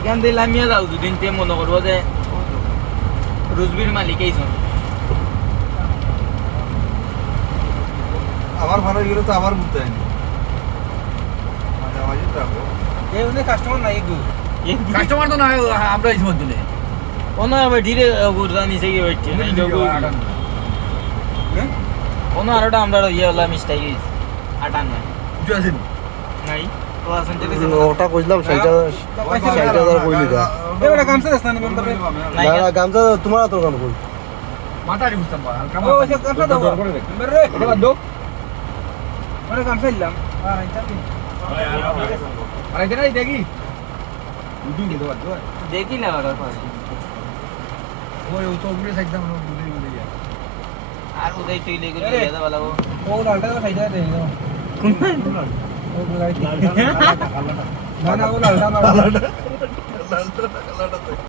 এখান থেকে লামিয়া যাও দুদিন তে মনে করবো যে রুজবির মালিক এইজন আবার ভালো গেলে তো আবার ঘুরতে হয়নি মাঝামাঝি থাকবো এই উনি কাস্টমার নাই গো কাস্টমার তো না আমরা এই সময় দিনে কোনো আবার ধীরে গুড়া নিচে গিয়ে বেঠছে কোনো আরোটা আমরা ইয়ে হলাম মিস্টাই গেছি আটান নাই বুঝতে আছেন নাই তো আছেন ওটা কইলাম 60,000 কইলি দা এবারে গামছা দেছ না মেম্বার নাই না গামছা তোমার তোর কাম কই মাথা আরে বুঝতাম বা হালকা ও সে গামছা দাও মেম্বার রে এটা বাদ দাও আরে গামছা দিলাম আর এটা দিন আর এটা নাই দেখি দুদিন দিতে বাদ দাও দেখি না ওরা ওই তো উপরে সাইড দাম দুদিন বলে যায় আর উদয় তুই লেগে দিয়ে দাও বলাবো ও লালটা খাইতে দে দাও কোন ও লালটা না না ও লালটা না লালটা